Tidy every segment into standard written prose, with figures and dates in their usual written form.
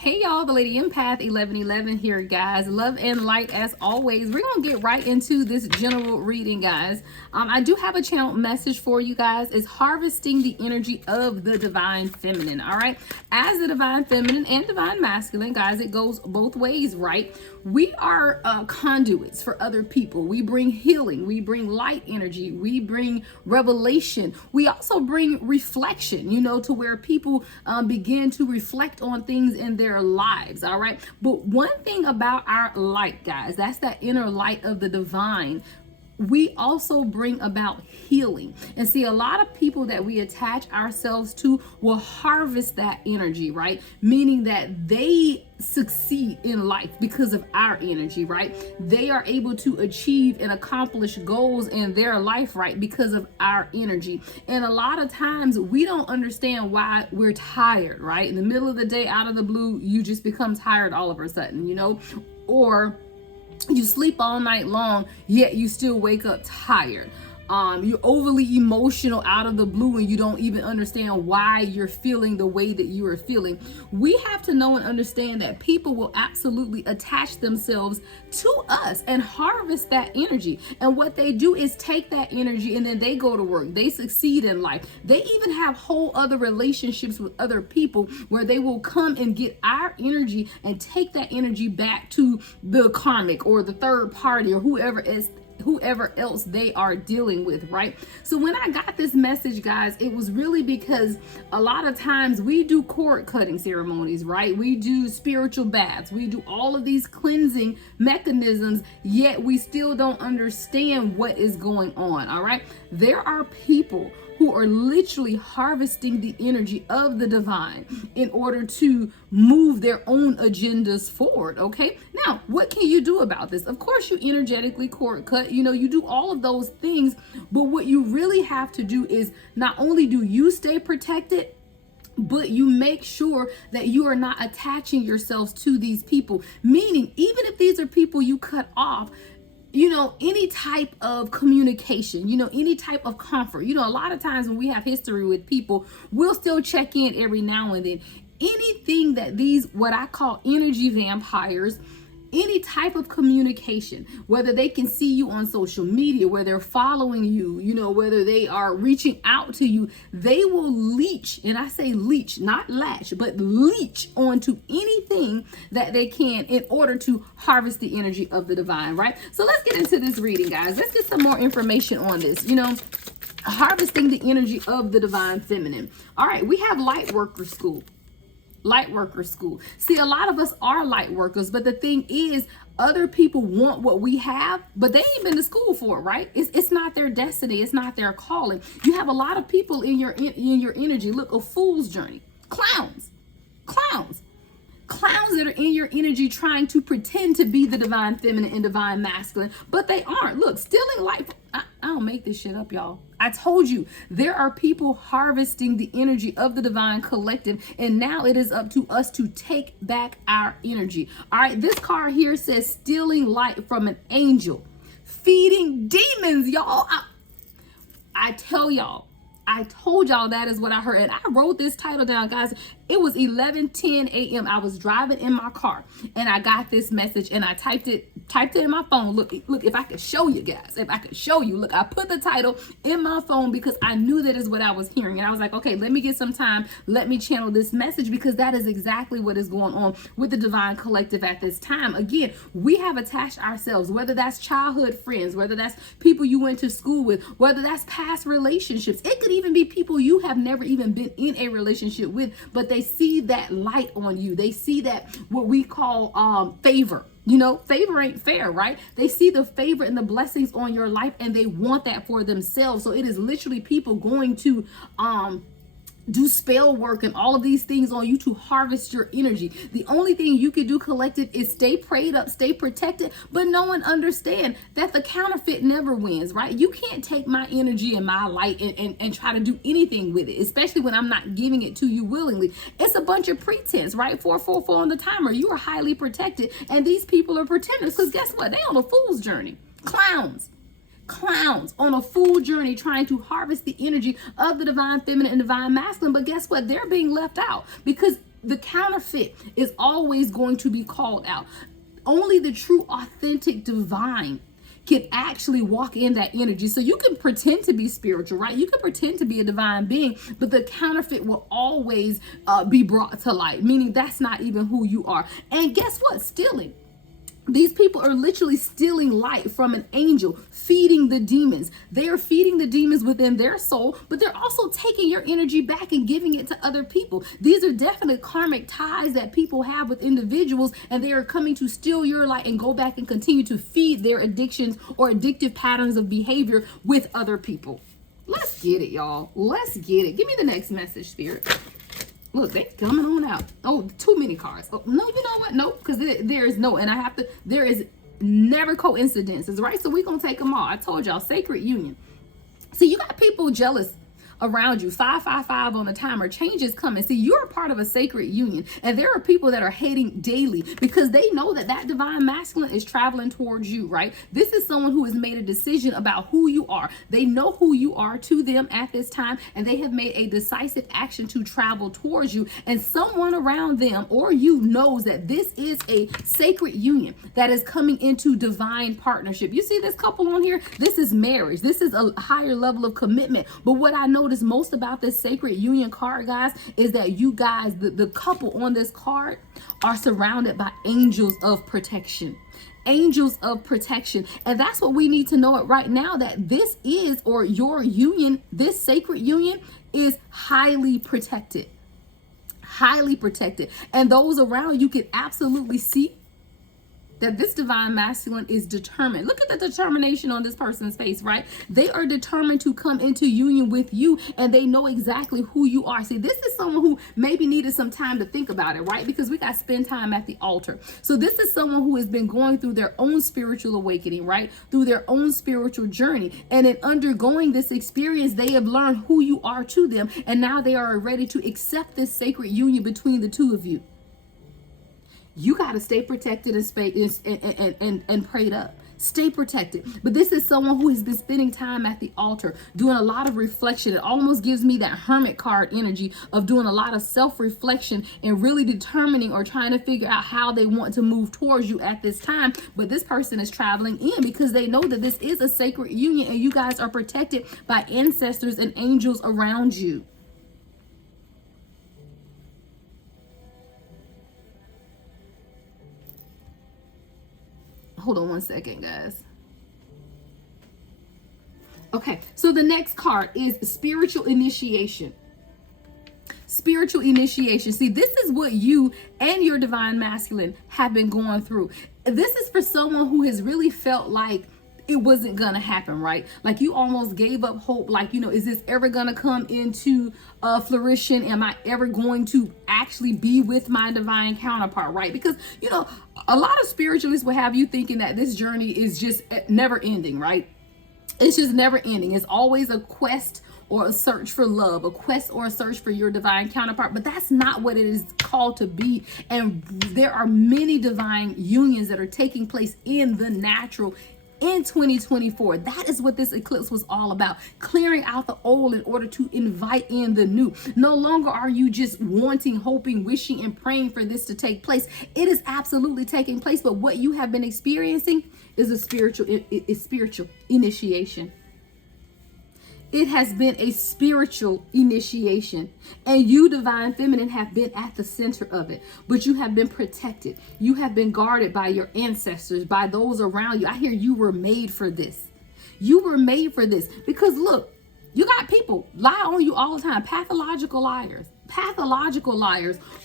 Hey y'all, the Lady Empath 1111 here, guys. Love and light as always. We're gonna get right into this general reading, guys. I do have a channel message for you guys. It's harvesting the energy of the divine feminine. All right, as the divine feminine and divine masculine, guys, it goes both ways, right? We are conduits for other people. We bring healing, we bring light energy, we bring revelation. We also bring reflection, to where people begin to reflect on things in their lives. All right, but one thing about our light, guys, that's that inner light of the divine. We also bring about healing. And see, a lot of people that we attach ourselves to will harvest that energy, right? Meaning that they succeed in life because of our energy, right? They are able to achieve and accomplish goals in their life, right? Because of our energy. And a lot of times we don't understand why we're tired, right? In the middle of the day, out of the blue, you just become tired all of a sudden, or you sleep all night long, yet you still wake up tired. You're overly emotional out of the blue and you don't even understand why you're feeling the way that you are feeling. We have to know and understand that people will absolutely attach themselves to us and harvest that energy. And what they do is take that energy and then they go to work. They succeed in life. They even have whole other relationships with other people where they will come and get our energy and take that energy back to the karmic or the third party or whoever else they are dealing with, right? So when I got this message, guys, it was really because a lot of times we do cord cutting ceremonies, right? We do spiritual baths, we do all of these cleansing mechanisms, yet we still don't understand what is going on. All right, there are people who are literally harvesting the energy of the divine in order to move their own agendas forward. Okay, now what can you do about this? Of course, you energetically cord cut, you do all of those things, but what you really have to do is not only do you stay protected, but you make sure that you are not attaching yourselves to these people. Meaning, even if these are people you cut off, any type of communication, any type of comfort, a lot of times when we have history with people, we'll still check in every now and then. Anything that these, what I call energy vampires, any type of communication, whether they can see you on social media, whether they're following you, whether they are reaching out to you, they will leech, and I say leech, not latch, but leech onto anything that they can in order to harvest the energy of the divine, right? So let's get into this reading, guys. Let's get some more information on this, harvesting the energy of the divine feminine. All right, we have light worker school. Light worker school. See, a lot of us are light workers, but the thing is, other people want what we have, but they ain't been to school for it, right? It's not their destiny. It's not their calling. You have a lot of people in your energy. Look, a fool's journey. Clowns that are in your energy trying to pretend to be the divine feminine and divine masculine, but they aren't. Look, stealing life. I don't make this shit up, y'all. I told you, there are people harvesting the energy of the divine collective, and now it is up to us to take back our energy. All right, this card here says stealing light from an angel, feeding demons, y'all. I told y'all that is what I heard. And I wrote this title down, guys. It was 11:10 a.m. I was driving in my car and I got this message and I typed it in my phone. Look, if I could show you guys, look, I put the title in my phone because I knew that is what I was hearing. And I was like, okay, let me get some time. Let me channel this message because that is exactly what is going on with the divine collective at this time. Again, we have attached ourselves, whether that's childhood friends, whether that's people you went to school with, whether that's past relationships. It could even be people you have never even been in a relationship with, but they see that light on you. They see that what we call favor. Favor ain't fair, right? They see the favor and the blessings on your life and they want that for themselves. So it is literally people going to do spell work and all of these things on you to harvest your energy. The only thing you can do, collective, is stay prayed up, stay protected, but know and understand that the counterfeit never wins, right? You can't take my energy and my light and try to do anything with it, especially when I'm not giving it to you willingly. It's a bunch of pretense, right? 444 on the timer. You are highly protected, and these people are pretenders because guess what? They on a fool's journey. Clowns on a fool journey trying to harvest the energy of the divine feminine and divine masculine, but guess what? They're being left out because The counterfeit is always going to be called out. Only the true, authentic divine can actually walk in that energy. So you can pretend to be spiritual, right? You can pretend to be a divine being, but the counterfeit will always be brought to light, meaning that's not even who you are. And guess what? Stealing. These people are literally stealing light from an angel, feeding the demons. They are feeding the demons within their soul, but they're also taking your energy back and giving it to other people. These are definite karmic ties that people have with individuals, and they are coming to steal your light and go back and continue to feed their addictions or addictive patterns of behavior with other people. Let's get it, y'all. Let's get it. Give me the next message, Spirit. Look, they coming on out. Oh, too many cards. Oh, no, you know what? Nope, because there is no, and I have to, there is never coincidences, right? So we're going to take them all. I told y'all, sacred union. See, you got people jealous around you. 555 on the timer. Change is coming. See, you're a part of a sacred union, and there are people that are hating daily because they know that that divine masculine is traveling towards you, right? This is someone who has made a decision about who you are. They know who you are to them at this time, and they have made a decisive action to travel towards you. And someone around them or you knows that this is a sacred union that is coming into divine partnership. You see this couple on here? This is marriage. This is a higher level of commitment. But what I noticed most about this sacred union card, guys, is that you guys, the couple on this card, are surrounded by angels of protection. Angels of protection. And that's what we need to know it right now, that this is, or your union, this sacred union is highly protected. Highly protected. And those around you can absolutely see that this divine masculine is determined. Look at the determination on this person's face, right? They are determined to come into union with you, and they know exactly who you are. See, this is someone who maybe needed some time to think about it, right? Because we got to spend time at the altar. So this is someone who has been going through their own spiritual awakening, right? Through their own spiritual journey. And in undergoing this experience, they have learned who you are to them. And now they are ready to accept this sacred union between the two of you. You got to stay protected and prayed up. Stay protected. But this is someone who has been spending time at the altar, doing a lot of reflection. It almost gives me that hermit card energy of doing a lot of self-reflection and really determining or trying to figure out how they want to move towards you at this time. But this person is traveling in because they know that this is a sacred union, and you guys are protected by ancestors and angels around you. Hold on one second, guys. Okay, so the next card is spiritual initiation. Spiritual initiation. See, this is what you and your divine masculine have been going through. This is for someone who has really felt like it wasn't gonna happen, right? Like you almost gave up hope. Like, you know, is this ever gonna come into flourishing? Am I ever going to actually be with my divine counterpart, right? Because, you know, a lot of spiritualists will have you thinking that this journey is just never ending, right? It's just never ending. It's always a quest or a search for love, a quest or a search for your divine counterpart. But that's not what it is called to be. And there are many divine unions that are taking place in the natural in 2024. That is what this eclipse was all about. Clearing out the old in order to invite in the new. No longer are you just wanting, hoping, wishing, and praying for this to take place. It is absolutely taking place. But what you have been experiencing is a spiritual initiation. It has been a spiritual initiation, and you, divine feminine, have been at the center of it. But you have been protected. You have been guarded by your ancestors, by those around you. I hear you were made for this. You were made for this because look, you got people lie on you all the time. Pathological liars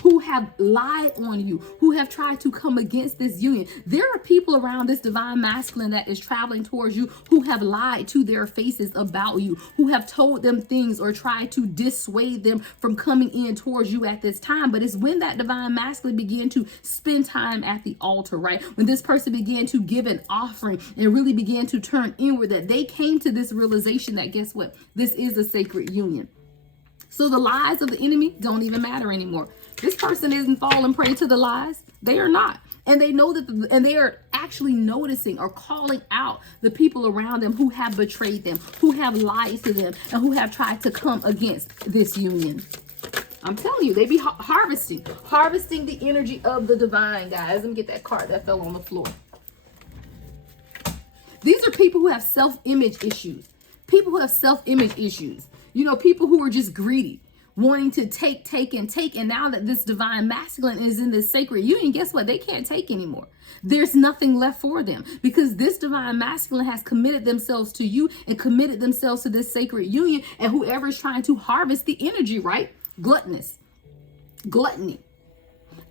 who have lied on you, who have tried to come against this union. There are people around this divine masculine that is traveling towards you who have lied to their faces about you, who have told them things or tried to dissuade them from coming in towards you at this time. But it's when that divine masculine began to spend time at the altar, right? When this person began to give an offering and really began to turn inward, that they came to this realization that guess what? This is a sacred union. So the lies of the enemy don't even matter anymore. This person isn't falling prey to the lies. They are not. And they know that, and they are actually noticing or calling out the people around them who have betrayed them, who have lied to them, and who have tried to come against this union. I'm telling you, they be harvesting the energy of the divine, guys. Let me get that card that fell on the floor. These are people who have self-image issues. People who have self-image issues. You know, people who are just greedy, wanting to take. And now that this divine masculine is in this sacred union, guess what? They can't take anymore. There's nothing left for them because this divine masculine has committed themselves to you and committed themselves to this sacred union. And whoever is trying to harvest the energy, right? Gluttony,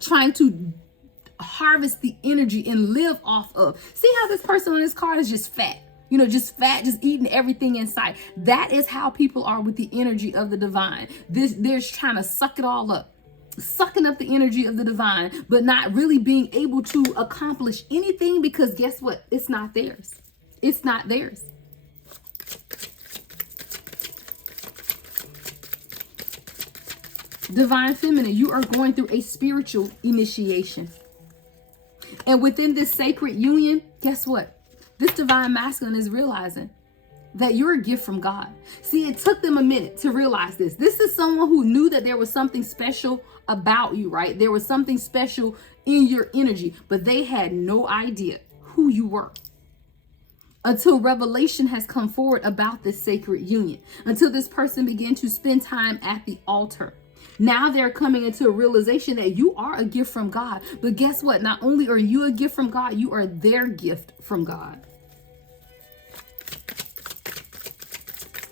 trying to harvest the energy and live off of. See how this person on this card is just fat, you know, just fat, just eating everything in sight. That is how people are with the energy of the divine. They're trying to suck it all up, sucking up the energy of the divine, but not really being able to accomplish anything because guess what? It's not theirs. It's not theirs. Divine feminine, you are going through a spiritual initiation. And within this sacred union, guess what? This divine masculine is realizing that you're a gift from God. See, it took them a minute to realize this. This is someone who knew that there was something special about you, right? There was something special in your energy, but they had no idea who you were until revelation has come forward about this sacred union, until this person began to spend time at the altar. Now they're coming into a realization that you are a gift from God. But guess what? Not only are you a gift from God, you are their gift from God.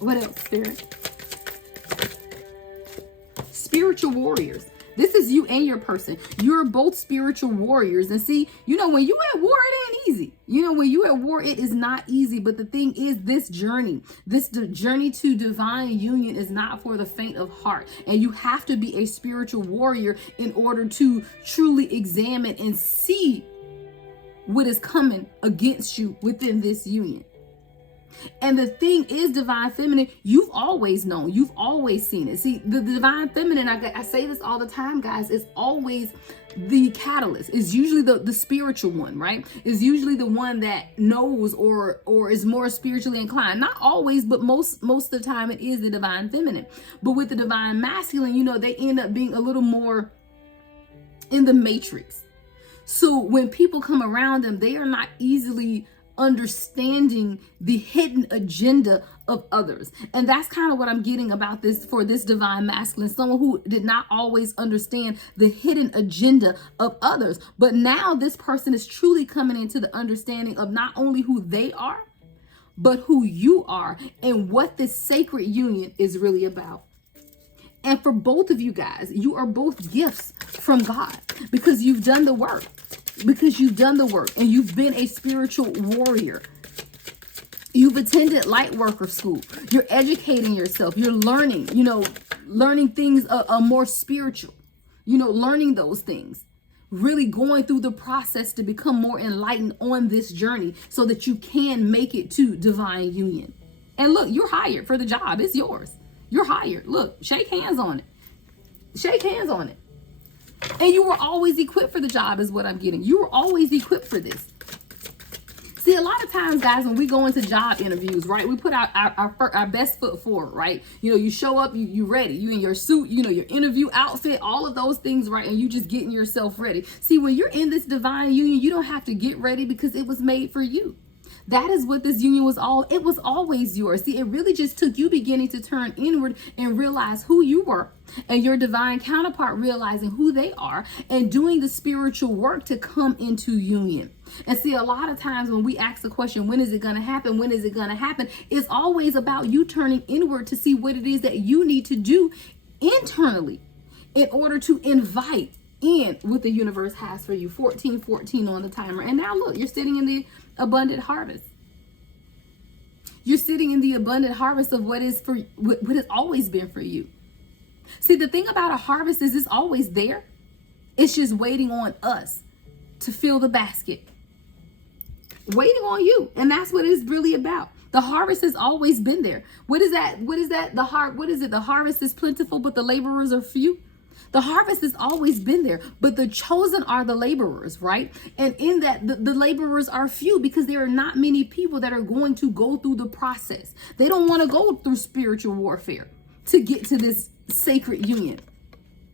What else, Spirit? Spiritual warriors. This is you and your person. You're both spiritual warriors. And see, you know, when you at war, it ain't easy. You know, when you at war, it is not easy. But the thing is, this journey to divine union is not for the faint of heart. And you have to be a spiritual warrior in order to truly examine and see what is coming against you within this union. And the thing is, divine feminine, you've always known, you've always seen it. See, the divine feminine, I say this all the time, guys, is always the catalyst. Is usually the spiritual one, right? Is usually the one that knows or is more spiritually inclined. Not always, but most of the time it is the divine feminine. But with the divine masculine, you know, they end up being a little more in the matrix. So when people come around them, they are not easily understanding the hidden agenda of others. And that's kind of what I'm getting about this for this divine masculine, someone who did not always understand the hidden agenda of others. But now this person is truly coming into the understanding of not only who they are, but who you are and what this sacred union is really about. And for both of you guys, you are both gifts from God because you've done the work. Because you've done the work and you've been a spiritual warrior. You've attended light worker school. You're educating yourself. You're learning, you know, learning things more spiritual, you know, learning those things, really going through the process to become more enlightened on this journey so that you can make it to divine union. And look, you're hired for the job. It's yours. You're hired. Look, shake hands on it. Shake hands on it. And you were always equipped for the job is what I'm getting. You were always equipped for this. See, a lot of times, guys, when we go into job interviews, right, we put our best foot forward, right? You know, you show up, you ready. You in your suit, you know, your interview outfit, all of those things, right? And you just getting yourself ready. See, when you're in this divine union, you don't have to get ready because it was made for you. That is what this union was it was always yours. See, it really just took you beginning to turn inward and realize who you were and your divine counterpart realizing who they are and doing the spiritual work to come into union. And see, a lot of times when we ask the question, when is it going to happen? When is it going to happen? It's always about you turning inward to see what it is that you need to do internally in order to invite in what the universe has for you. 1414 on the timer. And now look, you're sitting in the abundant harvest. You're sitting in the abundant harvest of what has always been for you. See, the thing about a harvest is it's always there. It's just waiting on us to fill the basket. Waiting on you. And that's what it's really about. The harvest has always been there. What is that? What is that? What is it? The harvest is plentiful, but the laborers are few. The harvest has always been there, but the chosen are the laborers, right? And in that, the laborers are few because there are not many people that are going to go through the process. They don't want to go through spiritual warfare to get to this sacred union.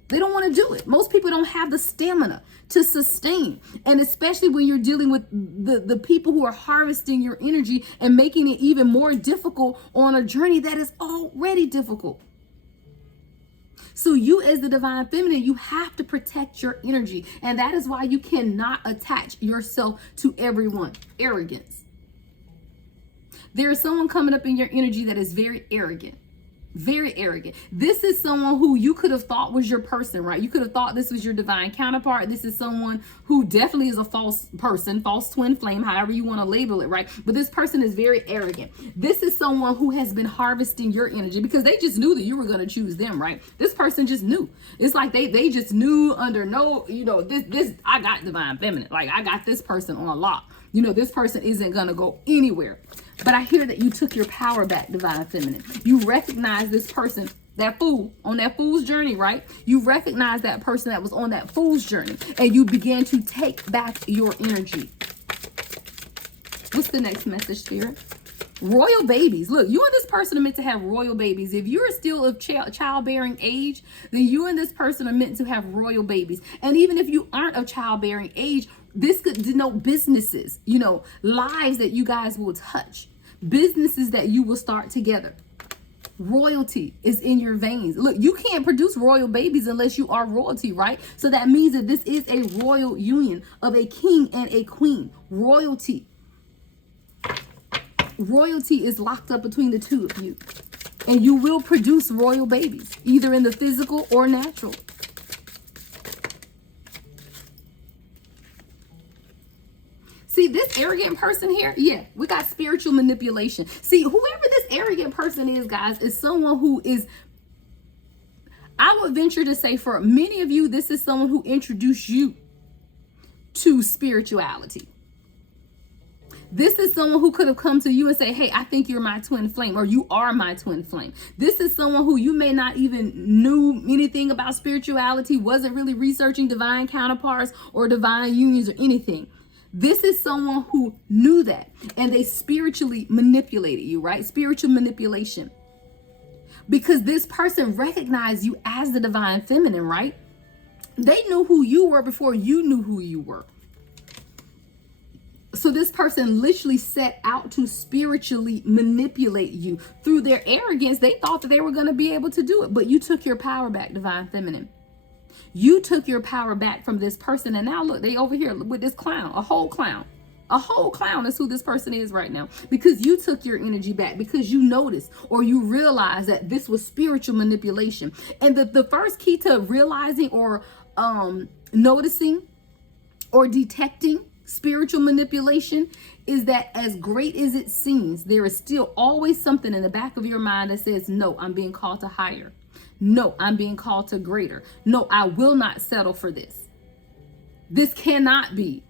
They don't want to do it. Most people don't have the stamina to sustain. And especially when you're dealing with the people who are harvesting your energy and making it even more difficult on a journey that is already difficult. So you as the divine feminine, you have to protect your energy. And that is why you cannot attach yourself to everyone. Arrogance. There is someone coming up in your energy that is very arrogant. Very arrogant. This is someone who you could have thought was your person, right? You could have thought this was your divine counterpart. This is someone who definitely is a false person, false twin flame, however you want to label it, right? But this person is very arrogant. This is someone who has been harvesting your energy because they just knew that you were going to choose them, right? This person just knew. It's like they just knew under no, this I got divine feminine. Like, I got this person on lock. This person isn't going to go anywhere. But I hear that you took your power back, divine feminine. You recognize this person, that fool, on that fool's journey, right? You recognize that person that was on that fool's journey, and you began to take back your energy. What's the next message, Spirit? Royal babies. Look, you and this person are meant to have royal babies. If you're still of childbearing age, then you and this person are meant to have royal babies. And even if you aren't of childbearing age, this could denote businesses, lives that you guys will touch, businesses that you will start together. Royalty is in your veins. Look, you can't produce royal babies unless you are royalty, right? So that means that this is a royal union of a king and a queen. Royalty. Royalty is locked up between the two of you. And you will produce royal babies, either in the physical or natural. See, this arrogant person here, yeah, we got spiritual manipulation. See, whoever this arrogant person is, guys, is someone who is, I would venture to say for many of you, this is someone who introduced you to spirituality. This is someone who could have come to you and say, hey, I think you're my twin flame, or you are my twin flame. This is someone who you may not even knew anything about spirituality, wasn't really researching divine counterparts or divine unions or anything. This is someone who knew that, and they spiritually manipulated you, right? Spiritual manipulation. Because this person recognized you as the divine feminine, right? They knew who you were before you knew who you were. So this person literally set out to spiritually manipulate you. Through their arrogance, they thought that they were going to be able to do it, but you took your power back, divine feminine. You took your power back from this person, and now look, they over here with this clown, a whole clown. A whole clown is who this person is right now, because you took your energy back, because you noticed or you realized that this was spiritual manipulation. And the first key to realizing or noticing or detecting spiritual manipulation is that as great as it seems, there is still always something in the back of your mind that says, no, I'm being called to higher. No, I'm being called to greater. No, I will not settle for this. This cannot be.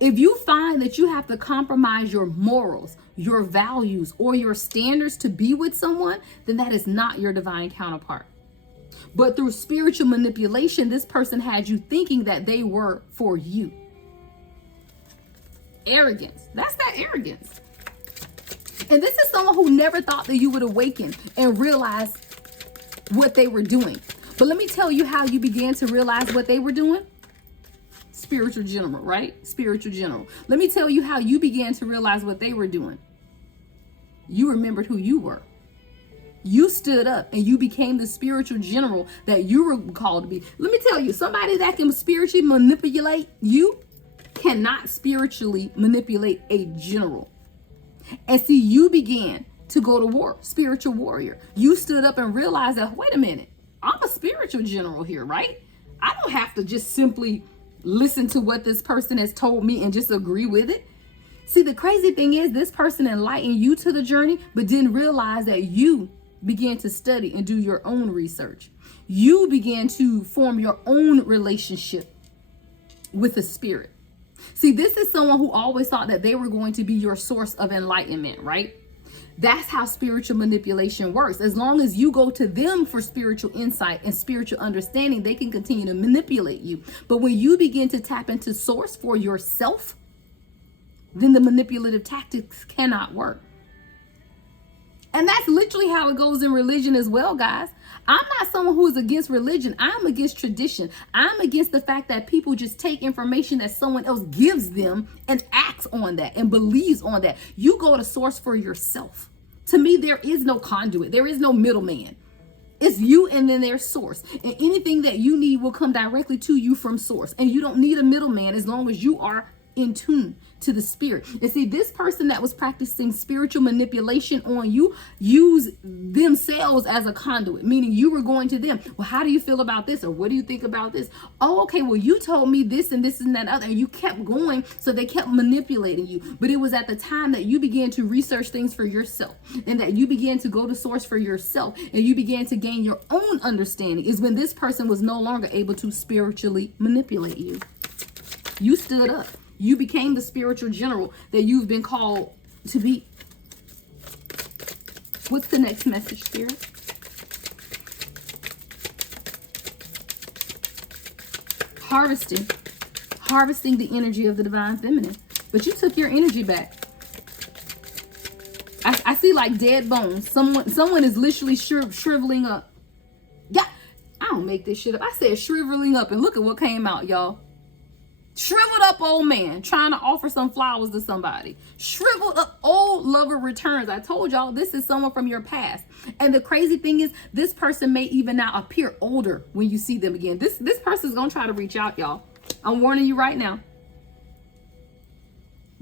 If you find that you have to compromise your morals, your values, or your standards to be with someone, then that is not your divine counterpart. But through spiritual manipulation, this person had you thinking that they were for you. Arrogance. That's that arrogance. And this is someone who never thought that you would awaken and realize what they were doing. But let me tell you how you began to realize what they were doing. Spiritual general, right? Spiritual general. Let me tell you how you began to realize what they were doing. You remembered who you were. You stood up and you became the spiritual general that you were called to be. Let me tell you, somebody that can spiritually manipulate you cannot spiritually manipulate a general. And see, you began to go to war, spiritual warrior. You stood up and realized that, wait a minute, I'm a spiritual general here, right? I don't have to just simply listen to what this person has told me and just agree with it. See, the crazy thing is this person enlightened you to the journey, but didn't realize that you began to study and do your own research. You began to form your own relationship with the spirit. See, this is someone who always thought that they were going to be your source of enlightenment, right? That's how spiritual manipulation works. As long as you go to them for spiritual insight and spiritual understanding, they can continue to manipulate you. But when you begin to tap into source for yourself, then the manipulative tactics cannot work. And that's literally how it goes in religion as well, guys. I'm not someone who is against religion. I'm against tradition. I'm against the fact that people just take information that someone else gives them and acts on that and believes on that. You go to source for yourself. To me, there is no conduit. There is no middleman. It's you and then there's source. And anything that you need will come directly to you from source. And you don't need a middleman as long as you are in tune to the spirit. And see, this person that was practicing spiritual manipulation on you used themselves as a conduit, meaning you were going to them. Well, how do you feel about this? Or what do you think about this? Oh, okay, well, you told me this and this and that other, and you kept going. So they kept manipulating you. But it was at the time that you began to research things for yourself and that you began to go to source for yourself and you began to gain your own understanding is when this person was no longer able to spiritually manipulate you. You stood up. You became the spiritual general that you've been called to be. What's the next message, Spirit? Harvesting the energy of the divine feminine. But you took your energy back. I see like dead bones. Someone is literally shriveling up. Yeah, I don't make this shit up. I said shriveling up, and look at what came out, y'all. Shriveled up old man trying to offer some flowers to somebody. Shriveled up old lover returns. I told y'all this is someone from your past. And the crazy thing is this person may even now appear older when you see them again. This person is going to try to reach out, y'all. I'm warning you right now.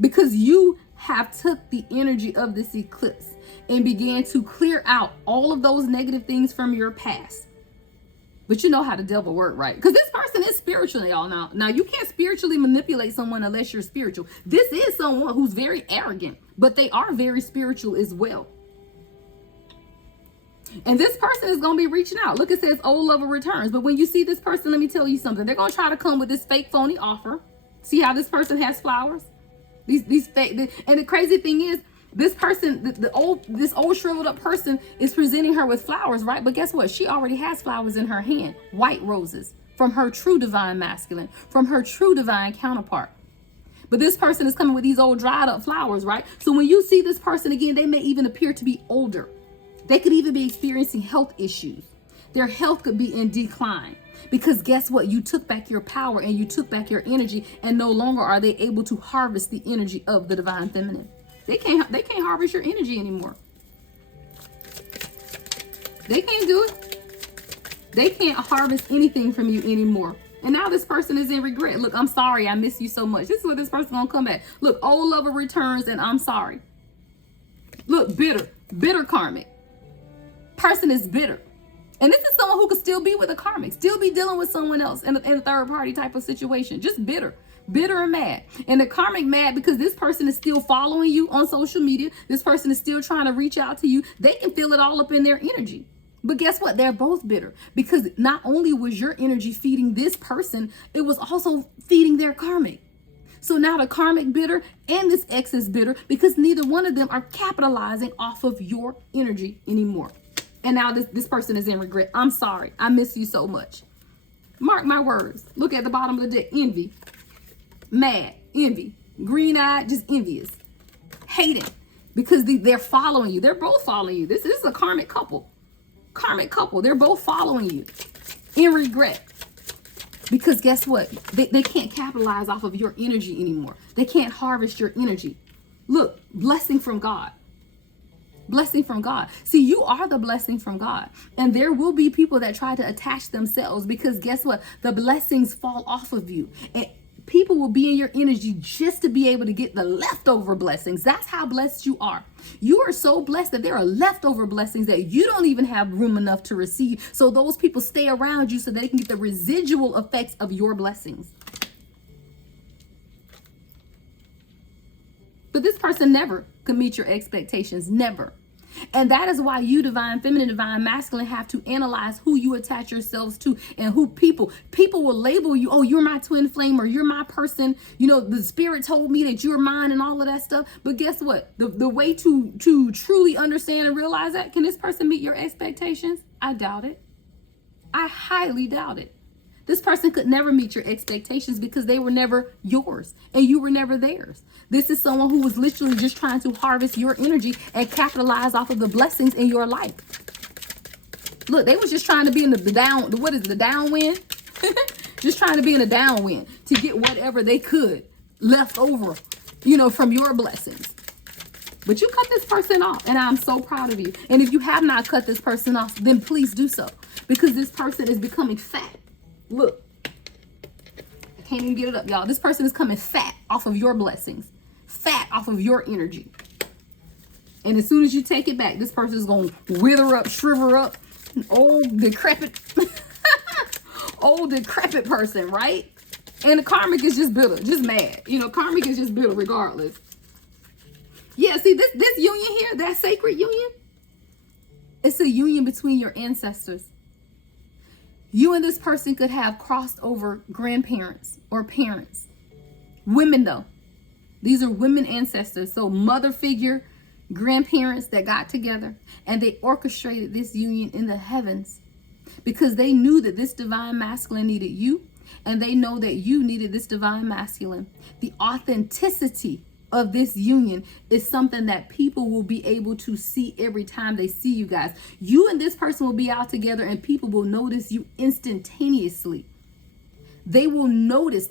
Because you have took the energy of this eclipse and began to clear out all of those negative things from your past. But you know how the devil work, right? Because this person is spiritual, y'all. Now, you can't spiritually manipulate someone unless you're spiritual. This is someone who's very arrogant, but they are very spiritual as well. And this person is going to be reaching out. Look, it says old lover returns. But when you see this person, let me tell you something. They're going to try to come with this fake phony offer. See how this person has flowers? These fake. And the crazy thing is, this person, this old shriveled up person is presenting her with flowers, right? But guess what? She already has flowers in her hand, white roses from her true divine masculine, from her true divine counterpart. But this person is coming with these old dried up flowers, right? So when you see this person again, they may even appear to be older. They could even be experiencing health issues. Their health could be in decline. Because guess what? You took back your power and you took back your energy, and no longer are they able to harvest the energy of the divine feminine. They can't harvest your energy anymore. They can't do it. They can't harvest anything from you anymore. And now this person is in regret. Look, I'm sorry. I miss you so much. This is where this person's going to come back. Look, old lover returns and I'm sorry. Look, bitter karmic. Person is bitter. And this is someone who could still be with a karmic, still be dealing with someone else in a third party type of situation. Just bitter and mad. And the karmic mad because this person is still following you on social media. This person is still trying to reach out to you. They can feel it all up in their energy. But guess what? They're both bitter because not only was your energy feeding this person, it was also feeding their karmic. So now the karmic bitter and this ex is bitter because neither one of them are capitalizing off of your energy anymore. And now this person is in regret. I'm sorry. I miss you so much. Mark my words. Look at the bottom of the deck. Envy. Mad. Envy. Green-eyed. Just envious. Hating. Because they're following you. They're both following you. This is a karmic couple. Karmic couple. They're both following you. In regret. Because guess what? They can't capitalize off of your energy anymore. They can't harvest your energy. Look. Blessing from God. Blessing from God. See, you are the blessing from God. And there will be people that try to attach themselves because guess what? The blessings fall off of you. And people will be in your energy just to be able to get the leftover blessings. That's how blessed you are. You are so blessed that there are leftover blessings that you don't even have room enough to receive. So those people stay around you so they can get the residual effects of your blessings. But this person never could meet your expectations. Never. And that is why you, divine feminine, divine masculine, have to analyze who you attach yourselves to and who people will label you. Oh, you're my twin flame or you're my person. You know, the spirit told me that you're mine and all of that stuff. But guess what? The way to truly understand and realize that, can this person meet your expectations? I doubt it. I highly doubt it. This person could never meet your expectations because they were never yours and you were never theirs. This is someone who was literally just trying to harvest your energy and capitalize off of the blessings in your life. Look, they was just trying to be in the downwind? Just trying to be in a downwind to get whatever they could left over, from your blessings. But you cut this person off, and I'm so proud of you. And if you have not cut this person off, then please do so, because this person is becoming fat. Look, I can't even get it up, y'all. This person is coming fat off of your blessings, fat off of your energy. And as soon as you take it back, this person is going to wither up, shrivel up, old, decrepit, old, decrepit person, right? And the karmic is just bitter, just mad. Karmic is just bitter regardless. Yeah, see, this union here, that sacred union, it's a union between your ancestors. You and this person could have crossed over grandparents or parents. Women, though. These are women ancestors. So mother figure, grandparents that got together, and they orchestrated this union in the heavens because they knew that this divine masculine needed you, and they know that you needed this divine masculine. The authenticity of this union is something that people will be able to see every time they see you guys. You and this person will be out together, and people will notice you instantaneously. They will notice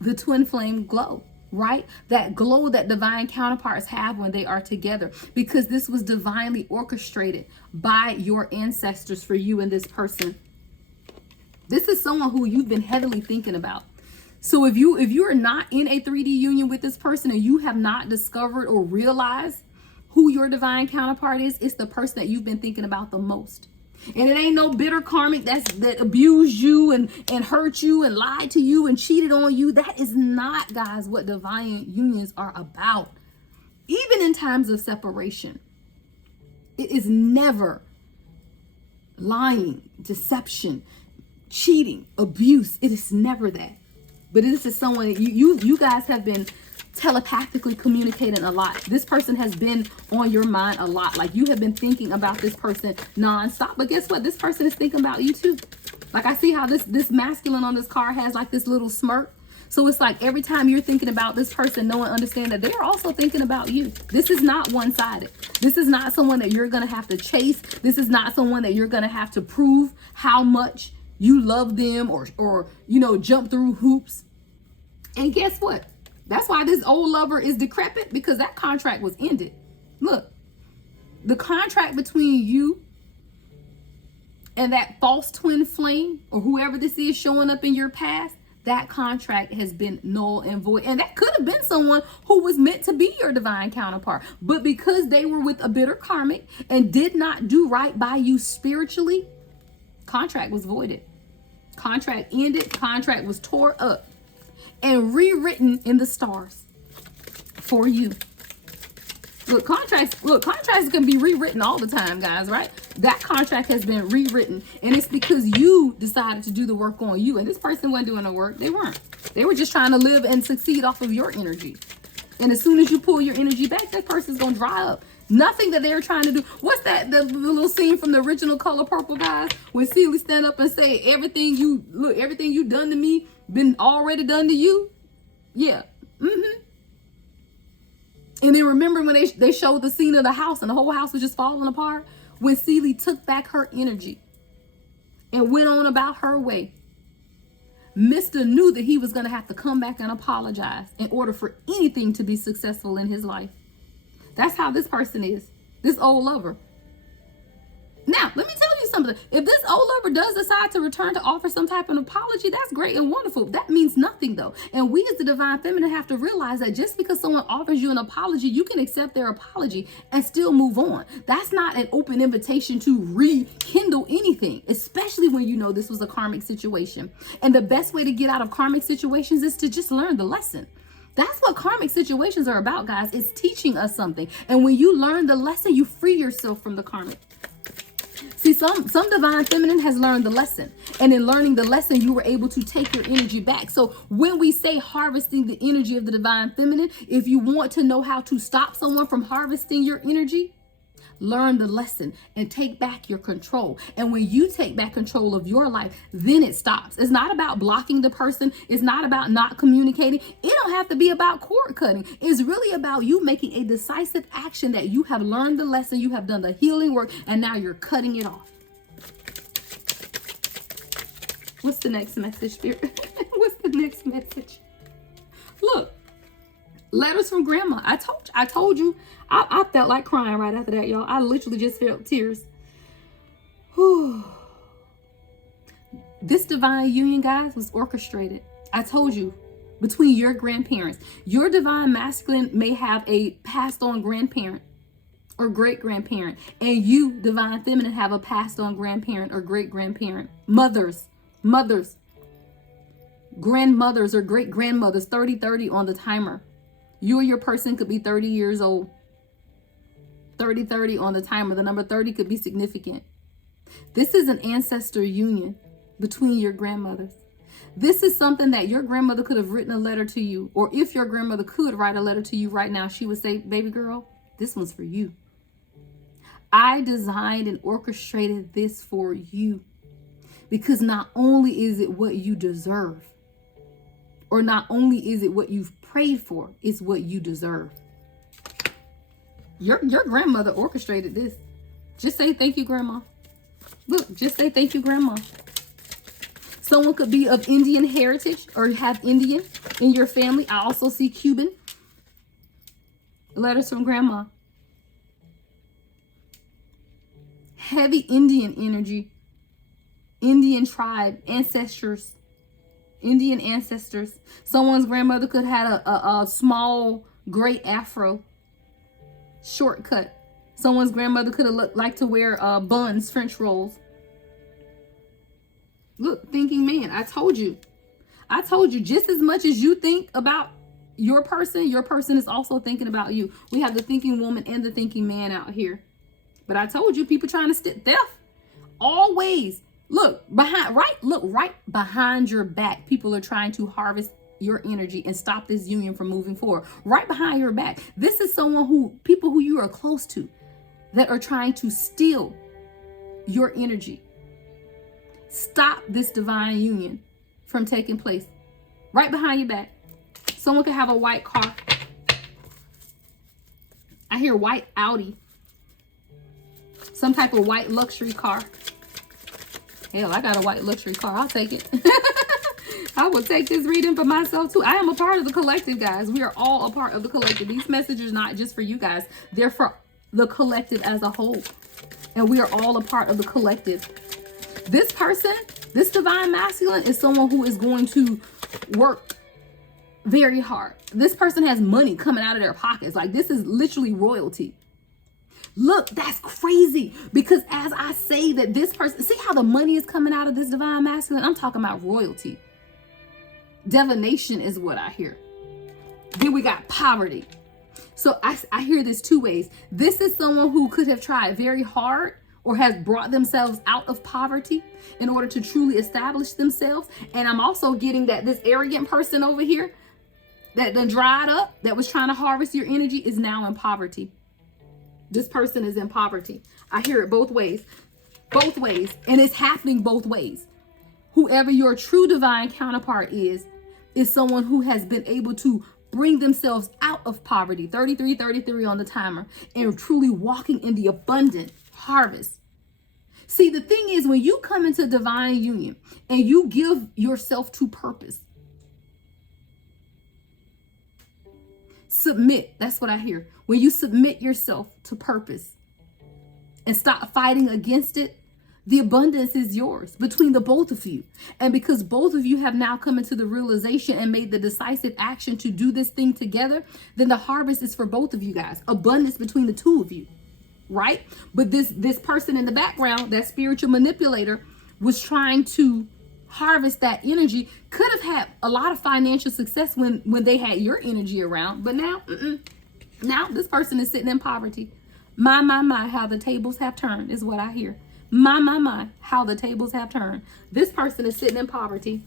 the twin flame glow, right? That glow that divine counterparts have when they are together, because this was divinely orchestrated by your ancestors for you and this person. This is someone who you've been heavily thinking about. So if you are not in a 3D union with this person, and you have not discovered or realized who your divine counterpart is, it's the person that you've been thinking about the most. And it ain't no bitter karmic that abused you and hurt you and lied to you and cheated on you. That is not, guys, what divine unions are about. Even in times of separation, it is never lying, deception, cheating, abuse. It is never that. But this is someone that you guys have been telepathically communicating a lot. This person has been on your mind a lot. Like, you have been thinking about this person nonstop. But guess what? This person is thinking about you too. Like, I see how this masculine on this card has like this little smirk. So it's like every time you're thinking about this person, know and understand that they're also thinking about you. This is not one-sided. This is not someone that you're going to have to chase. This is not someone that you're going to have to prove how much you love them or jump through hoops. And guess what? That's why this old lover is decrepit, because that contract was ended. Look, the contract between you and that false twin flame, or whoever this is showing up in your past, that contract has been null and void. And that could have been someone who was meant to be your divine counterpart. But because they were with a bitter karmic and did not do right by you spiritually, contract was voided. Contract ended. Contract was tore up and rewritten in the stars for you. Look, contracts can be rewritten all the time, guys, right? That contract has been rewritten, and it's because you decided to do the work on you. And this person wasn't doing the work. They weren't. They were just trying to live and succeed off of your energy. And as soon as you pull your energy back, that person's going to dry up. Nothing that they're trying to do. What's that? The little scene from the original Color Purple, guys, when Celie stand up and say, everything you done to me been already done to you. Yeah. And then remember when they showed the scene of the house and the whole house was just falling apart? When Celie took back her energy and went on about her way, Mr. knew that he was going to have to come back and apologize in order for anything to be successful in his life. That's how this person is, this old lover. Now, let me tell you something. If this old lover does decide to return to offer some type of apology, that's great and wonderful. That means nothing, though. And we as the divine feminine have to realize that just because someone offers you an apology, you can accept their apology and still move on. That's not an open invitation to rekindle anything, especially when you know this was a karmic situation. And the best way to get out of karmic situations is to just learn the lesson. That's what karmic situations are about, guys. It's teaching us something. And when you learn the lesson, you free yourself from the karmic. See, some divine feminine has learned the lesson. And in learning the lesson, you were able to take your energy back. So when we say harvesting the energy of the divine feminine, if you want to know how to stop someone from harvesting your energy, learn the lesson, and take back your control. And when you take back control of your life, then it stops. It's not about blocking the person. It's not about not communicating. It don't have to be about cord cutting. It's really about you making a decisive action that you have learned the lesson, you have done the healing work, and now you're cutting it off. What's the next message, Spirit? What's the next message? Look, letters from grandma. I told you. I felt like crying right after that, y'all. I literally just felt tears. Whew. This divine union, guys, was orchestrated. I told you, between your grandparents. Your divine masculine may have a passed on grandparent or great grandparent, and you, divine feminine, have a passed on grandparent or great grandparent. Mothers, grandmothers or great grandmothers. 30-30 on the timer. You or your person could be 30 years old. 30-30 on the timer. The number 30 could be significant. This is an ancestor union between your grandmothers. This is something that your grandmother could have written a letter to you, or if your grandmother could write a letter to you right now, she would say, baby girl, this one's for you. I designed and orchestrated this for you, because not only is it what you deserve, or not only is it what you've prayed for, it's what you deserve. Your grandmother orchestrated this. Just say thank you, grandma. Look, just say thank you, grandma. Someone could be of Indian heritage or have Indian in your family. I also see Cuban. Letters from grandma. Heavy Indian energy. Indian tribe, ancestors, Indian ancestors. Someone's grandmother could have a small gray afro, shortcut. Someone's grandmother could have looked like to wear buns, French rolls. Look, thinking man, I told you, just as much as you think about your person is also thinking about you. We have the thinking woman and the thinking man out here. But I told you, people trying to steal theft. Always. Look right behind your back. People are trying to harvest your energy and stop this union from moving forward. Right behind your back. This is people who you are close to that are trying to steal your energy. Stop this divine union from taking place. Right behind your back. Someone could have a white car. I hear white Audi. Some type of white luxury car. Hell, I got a white luxury car. I'll take it. I will take this reading for myself too. I am a part of the collective, guys. We are all a part of the collective. These messages are not just for you guys. They're for the collective as a whole. And we are all a part of the collective. This person, this divine masculine, is someone who is going to work very hard. This person has money coming out of their pockets. Like, this is literally royalty. Look, that's crazy, because as I say that this person, see how the money is coming out of this divine masculine? I'm talking about royalty. Divination is what I hear. Then we got poverty. So I hear this two ways. This is someone who could have tried very hard or has brought themselves out of poverty in order to truly establish themselves. And I'm also getting that this arrogant person over here that done dried up, that was trying to harvest your energy, is now in poverty. This person is in poverty. I hear it both ways. Both ways. And it's happening both ways. Whoever your true divine counterpart is someone who has been able to bring themselves out of poverty. 33 on the timer. And truly walking in the abundant harvest. See, the thing is, when you come into divine union and you give yourself to purpose, submit. That's what I hear. When you submit yourself to purpose and stop fighting against it, the abundance is yours between the both of you. And because both of you have now come into the realization and made the decisive action to do this thing together, then the harvest is for both of you guys. Abundance between the two of you, right? But this person in the background, that spiritual manipulator, was trying to harvest that energy. Could have had a lot of financial success when they had your energy around, but now now this person is sitting in poverty. My, how the tables have turned is what I hear. My, how the tables have turned. This person is sitting in poverty,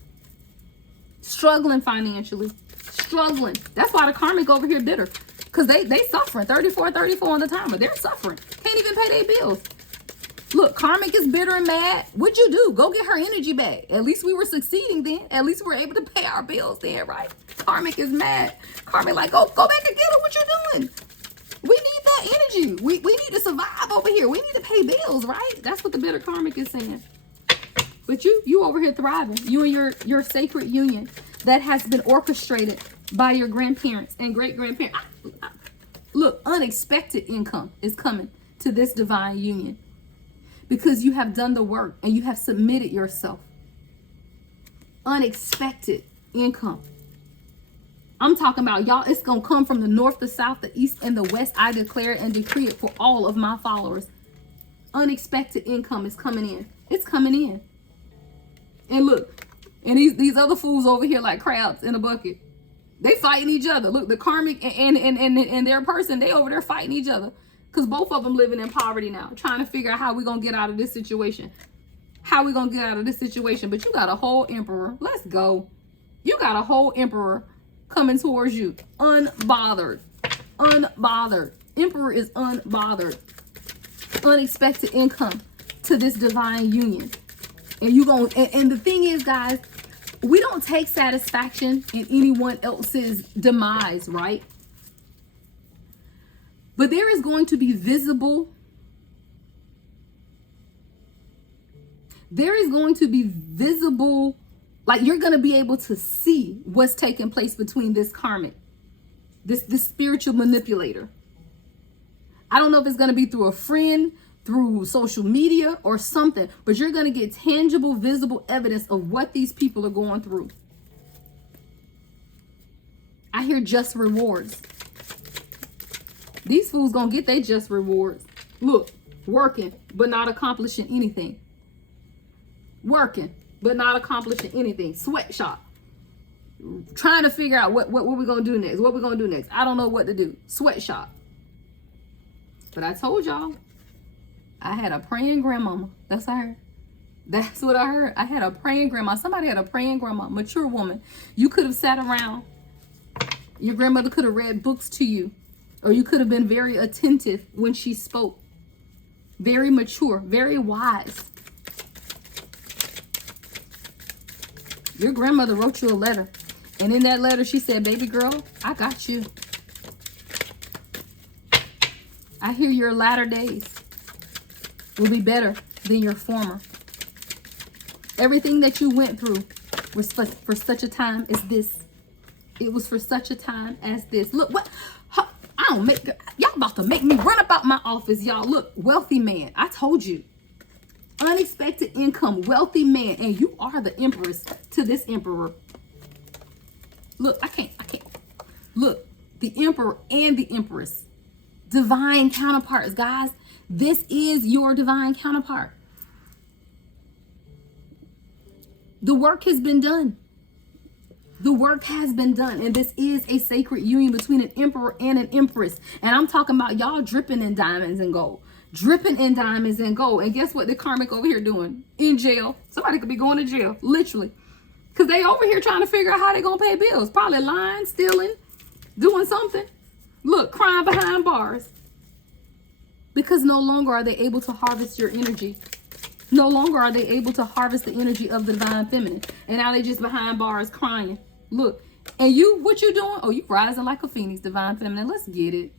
struggling financially, struggling. That's why the karmic over here bitter, because they suffering. 34 on the timer. They're suffering. Can't even pay their bills. Look, Karmic is bitter and mad. What'd you do? Go get her energy back. At least we were succeeding then. At least we were able to pay our bills then, right? Karmic is mad. Karmic like, go back and get her. What you doing? We need that energy. We need to survive over here. We need to pay bills, right? That's what the bitter Karmic is saying. But you over here thriving. You and your sacred union that has been orchestrated by your grandparents and great-grandparents. Look, unexpected income is coming to this divine union because you have done the work and you have submitted yourself. Unexpected income. I'm talking about, y'all, it's going to come from the north, the south, the east, and the west. I declare and decree it for all of my followers. Unexpected income is coming in. It's coming in. And look, and these other fools over here like crabs in a bucket. They fighting each other. Look, the Karmic and their person, they over there fighting each other. Because both of them living in poverty now. Trying to figure out how we going to get out of this situation. How we going to get out of this situation. But you got a whole emperor. Let's go. You got a whole emperor coming towards you. Unbothered. Unbothered. Emperor is unbothered. Unexpected income to this divine union. And you going and the thing is, guys, we don't take satisfaction in anyone else's demise, right? But there is going to be visible. There is going to be visible, like you're going to be able to see what's taking place between this Karmic, this spiritual manipulator. I don't know if it's going to be through a friend, through social media or something, but you're going to get tangible, visible evidence of what these people are going through. I hear just rewards. These fools going to get their just rewards. Look, working, but not accomplishing anything. Working, but not accomplishing anything. Sweatshop. Trying to figure out what we're going to do next. What we're going to do next. I don't know what to do. Sweatshop. But I told y'all, I had a praying grandmama. That's what I heard. That's what I heard. I had a praying grandma. Somebody had a praying grandma, mature woman. You could have sat around. Your grandmother could have read books to you. Or you could have been very attentive when she spoke. Very mature, very wise. Your grandmother wrote you a letter. And in that letter, she said, baby girl, I got you. I hear your latter days will be better than your former. Everything that you went through was for such a time as this. It was for such a time as this. Look, what? I don't make, y'all about to make me run about my office, y'all. Look, wealthy man. I told you. Unexpected income, wealthy man. And you are the empress to this emperor. Look, I can't. Look, the emperor and the empress. Divine counterparts, guys. This is your divine counterpart. The work has been done. The work has been done. And this is a sacred union between an emperor and an empress. And I'm talking about y'all dripping in diamonds and gold. Dripping in diamonds and gold. And guess what the Karmic over here doing? In jail. Somebody could be going to jail. Literally. Because they over here trying to figure out how they going to pay bills. Probably lying, stealing, doing something. Look, crying behind bars. Because no longer are they able to harvest your energy. No longer are they able to harvest the energy of the divine feminine. And now they just behind bars crying. Look, and you, what you doing? Oh, you rising like a phoenix, divine feminine. Let's get it.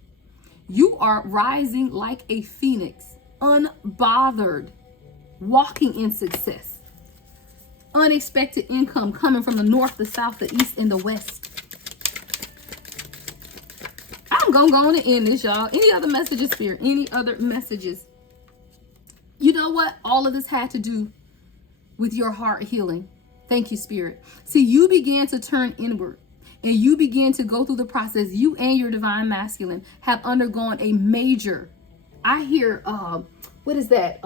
You are rising like a phoenix, unbothered, walking in success. Unexpected income coming from the north, the south, the east, and the west. I'm going to go on and end this, y'all. Any other messages, Spirit? Any other messages? You know what? All of this had to do with your heart healing. Thank you, Spirit. See, you began to turn inward and you began to go through the process. You and your divine masculine have undergone a major, I hear, what is that?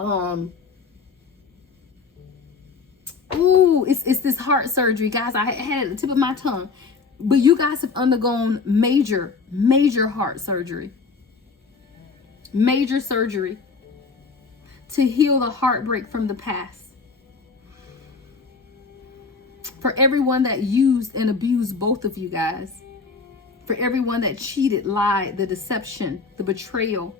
It's this heart surgery, guys. I had it at the tip of my tongue. But you guys have undergone major heart surgery. Major surgery to heal the heartbreak from the past. For everyone that used and abused both of you guys. For everyone that cheated, lied, the deception, the betrayal.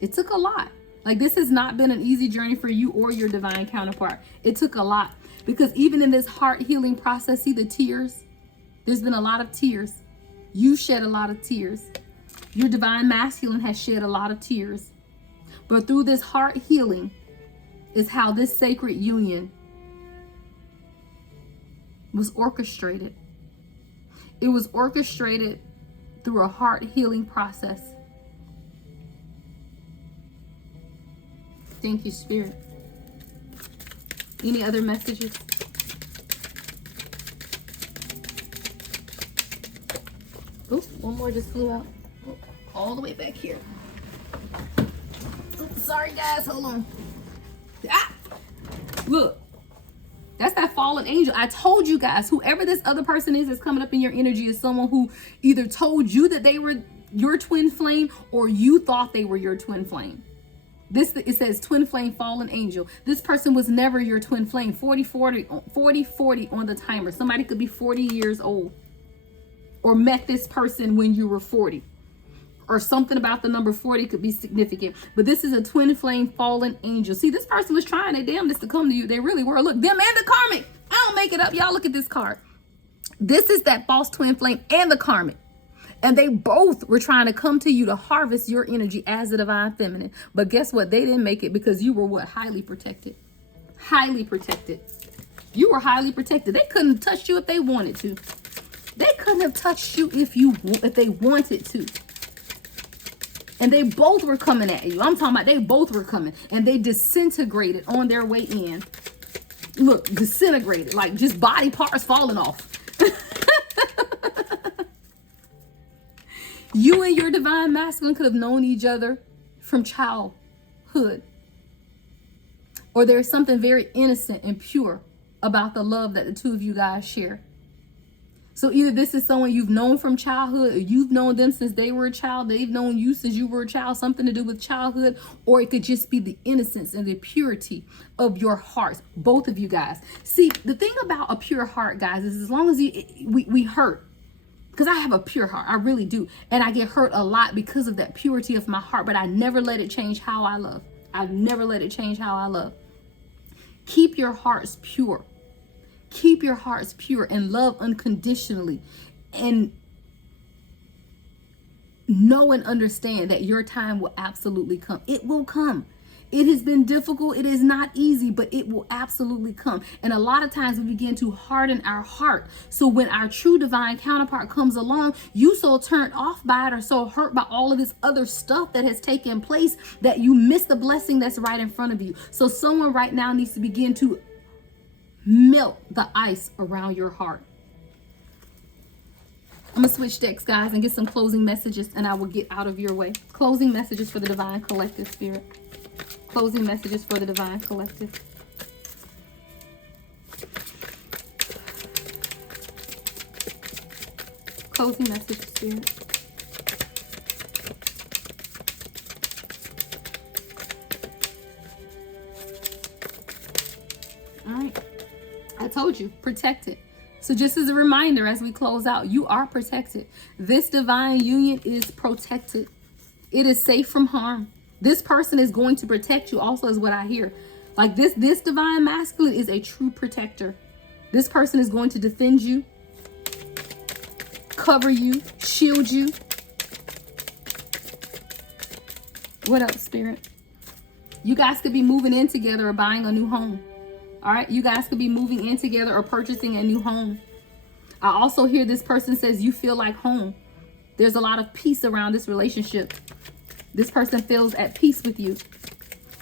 It took a lot. Like, this has not been an easy journey for you or your divine counterpart. It took a lot, because even in this heart healing process, see the tears? There's been a lot of tears. You shed a lot of tears. Your divine masculine has shed a lot of tears. But through this heart healing is how this sacred union was orchestrated. It was orchestrated through a heart healing process. Thank you, Spirit. Any other messages? Oops, one more just flew out. All the way back here. Oops, sorry guys, hold on. Ah! Look, that's that fallen angel. I told you guys, whoever this other person is that's coming up in your energy is someone who either told you that they were your twin flame, or you thought they were your twin flame. This, it says twin flame fallen angel. This person was never your twin flame. 40 on the timer. Somebody could be 40 years old, or met this person when you were 40, or something about the number 40 could be significant. But this is a twin flame fallen angel. See, this person was trying their damnedest to come to you. They really were. Look, them and the karmic. I don't make it up. Y'all look at this card. This is that false twin flame and the karmic. And they both were trying to come to you to harvest your energy as the divine feminine. But guess what? They didn't make it, because you were what? Highly protected. Highly protected. You were highly protected. They couldn't touch you if they wanted to. They couldn't have touched you if they wanted to. And they both were coming at you. I'm talking about they both were coming. And they disintegrated on their way in. Look, disintegrated. Like just body parts falling off. You and your divine masculine could have known each other from childhood. Or there's something very innocent and pure about the love that the two of you guys share. So either this is someone you've known from childhood, or you've known them since they were a child, they've known you since you were a child, something to do with childhood, or it could just be the innocence and the purity of your hearts, both of you guys. See, the thing about a pure heart, guys, is as long as we hurt, because I have a pure heart, I really do, and I get hurt a lot because of that purity of my heart, but I never let it change how I love. I've never let it change how I love. Keep your hearts pure. Keep your hearts pure and love unconditionally, and know and understand that your time will absolutely come. It will come. It has been difficult. It is not easy, but it will absolutely come. And a lot of times we begin to harden our heart. So when our true divine counterpart comes along, you so turned off by it or so hurt by all of this other stuff that has taken place that you miss the blessing that's right in front of you. So someone right now needs to begin to melt the ice around your heart. I'm gonna switch decks, guys, and get some closing messages, and I will get out of your way. Closing messages for the divine collective, Spirit. Closing messages for the divine collective. Closing messages, Spirit. All right. I told you, protected. So just as a reminder, as we close out, you are protected. This divine union is protected. It is safe from harm. This person is going to protect you also, is what I hear. Like this divine masculine is a true protector. This person is going to defend you, cover you, shield you. What else, Spirit? You guys could be moving in together or buying a new home. All right, you guys could be moving in together or purchasing a new home. I also hear this person says you feel like home. There's a lot of peace around this relationship. This person feels at peace with you.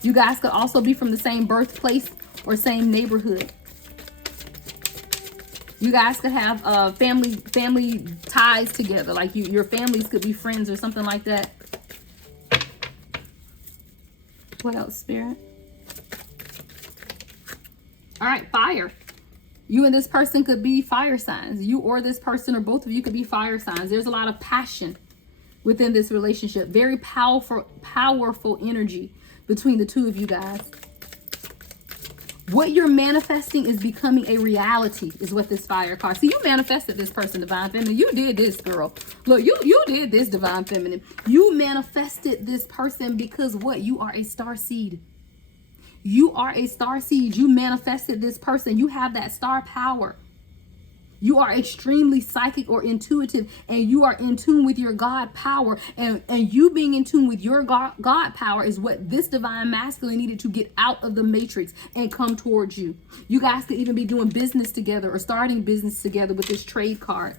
You guys could also be from the same birthplace or same neighborhood. You guys could have family ties together. Like your families could be friends or something like that. What else, Spirit? All right, fire. You and this person could be fire signs. You or this person or both of you could be fire signs. There's a lot of passion within this relationship. Very powerful energy between the two of you guys. What you're manifesting is becoming a reality, is what this fire card. See, you manifested this person, divine feminine. You did this, girl. Look, you did this, divine feminine. You manifested this person because what? You are a star seed. You are a star seed. You manifested this person. You have that star power. You are extremely psychic or intuitive, and you are in tune with your God power. And you being in tune with your God power is what this divine masculine needed to get out of the matrix and come towards you. You guys could even be doing business together or starting business together with this trade card.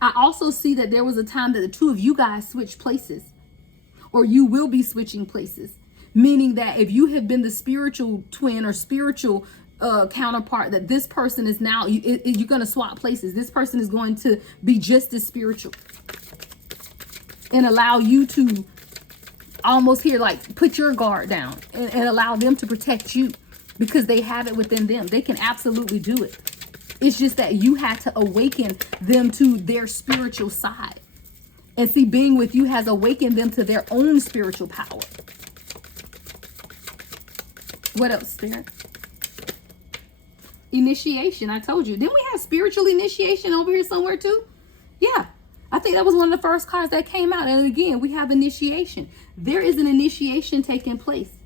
I also see that there was a time that the two of you guys switched places, or you will be switching places. Meaning that if you have been the spiritual twin or spiritual counterpart, that this person is now, you're going to swap places. This person is going to be just as spiritual and allow you to almost here, like put your guard down and allow them to protect you because they have it within them. They can absolutely do it. It's just that you had to awaken them to their spiritual side. And see, being with you has awakened them to their own spiritual power. What else, Spirit? Initiation. I told you. Didn't we have spiritual initiation over here somewhere too? Yeah. I think that was one of the first cards that came out. And again, we have initiation. There is an initiation taking place.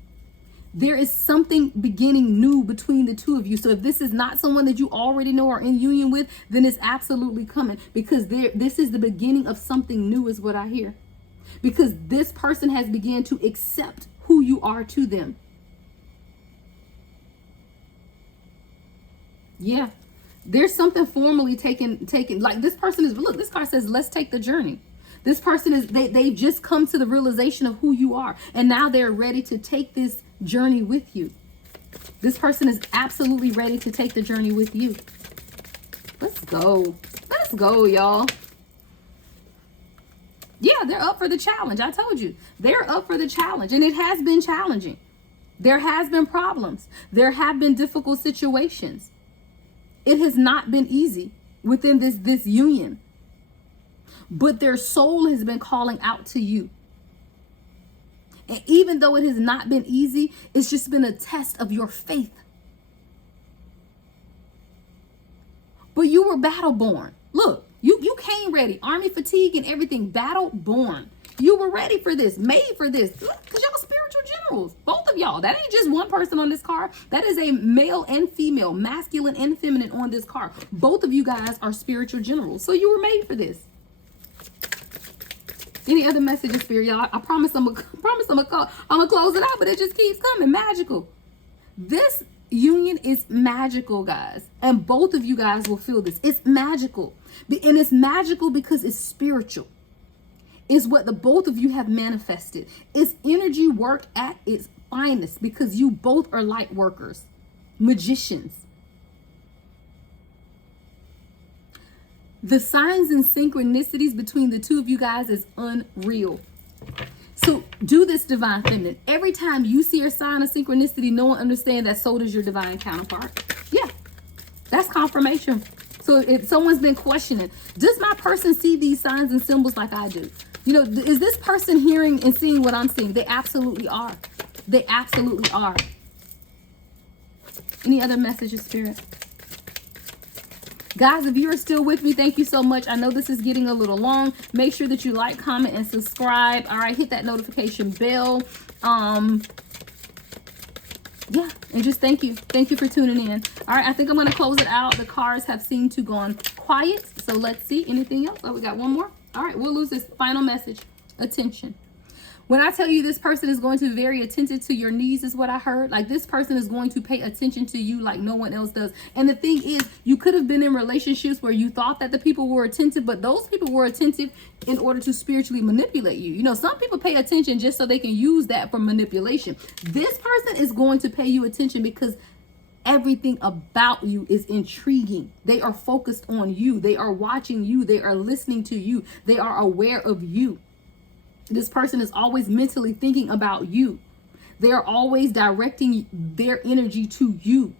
There is something beginning new between the two of you. So if this is not someone that you already know or in union with, then it's absolutely coming, because this is the beginning of something new is what I hear. Because this person has begun to accept who you are to them. Yeah, there's something formally taken, like this person is, look, this card says, let's take the journey. This person is, they've just come to the realization of who you are. And now they're ready to take this journey with you. This person is absolutely ready to take the journey with you. Let's go. Let's go, y'all. Yeah, they're up for the challenge. I told you. They're up for the challenge. And it has been challenging. There has been problems. There have been difficult situations. It has not been easy within this union. But their soul has been calling out to you. And even though it has not been easy, it's just been a test of your faith. But you were battle born. Look, you came ready. Army fatigue and everything. Battle born. You were ready for this, made for this. Look, because y'all spiritual generals. Both of y'all. That ain't just one person on this card. That is a male and female, masculine and feminine on this card. Both of you guys are spiritual generals. So you were made for this. Any other messages, Spirit, y'all? I promise I'm gonna close it out, but it just keeps coming. Magical. This union is magical, guys. And both of you guys will feel this. It's magical. And it's magical because it's spiritual. Is what the both of you have manifested. It's energy work at its finest, because you both are light workers, magicians. The signs and synchronicities between the two of you guys is unreal. So do this, divine feminine. Every time you see a sign of synchronicity, know and understand that so does your divine counterpart. Yeah, that's confirmation. So if someone's been questioning, does my person see these signs and symbols like I do? You know, is this person hearing and seeing what I'm seeing? They absolutely are. They absolutely are. Any other messages, Spirit? Guys, if you are still with me, thank you so much. I know this is getting a little long. Make sure that you like, comment, and subscribe. All right, hit that notification bell. Yeah, and just thank you. Thank you for tuning in. All right, I think I'm going to close it out. The cards have seemed to gone quiet. So let's see. Anything else? Oh, we got one more. All right, we'll lose this final message. Attention. When I tell you this person is going to be very attentive to your needs is what I heard. Like this person is going to pay attention to you like no one else does. And the thing is, you could have been in relationships where you thought that the people were attentive, but those people were attentive in order to spiritually manipulate you. You know, some people pay attention just so they can use that for manipulation. This person is going to pay you attention because everything about you is intriguing. They are focused on you. They are watching you. They are listening to you. They are aware of you. This person is always mentally thinking about you. They are always directing their energy to you.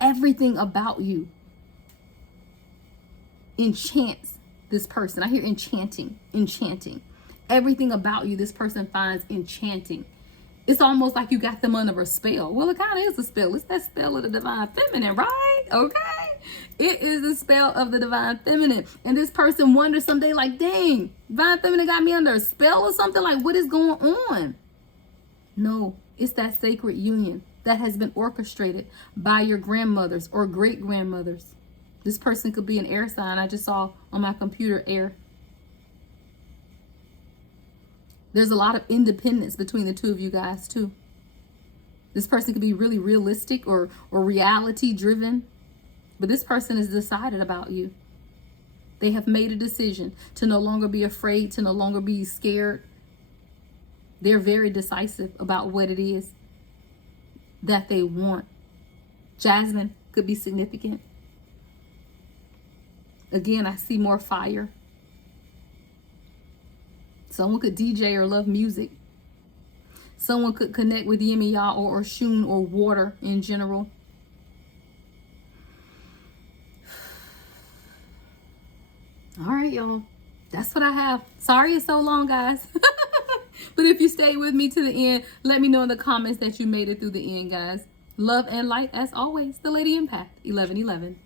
Everything about you enchants this person. I hear enchanting. Everything about you, this person finds enchanting. It's almost like you got them under a spell. Well, it kind of is a spell. It's that spell of the divine feminine, right? Okay. It is the spell of the divine feminine. And this person wonders someday, like, dang, divine feminine got me under a spell or something. Like, what is going on? No, it's that sacred union that has been orchestrated by your grandmothers or great grandmothers. This person could be an air sign. I just saw on my computer air. There's a lot of independence between the two of you guys too. This person could be really realistic or reality driven, but this person is decided about you. They have made a decision to no longer be afraid, to no longer be scared. They're very decisive about what it is that they want. Jasmine could be significant. Again, I see more fire. Someone could DJ or love music. Someone could connect with Yin and Yang or Shun or water in general. All right, y'all. That's what I have. Sorry it's so long, guys. But if you stayed with me to the end, let me know in the comments that you made it through the end, guys. Love and light as always. The Lady Empath, 1111.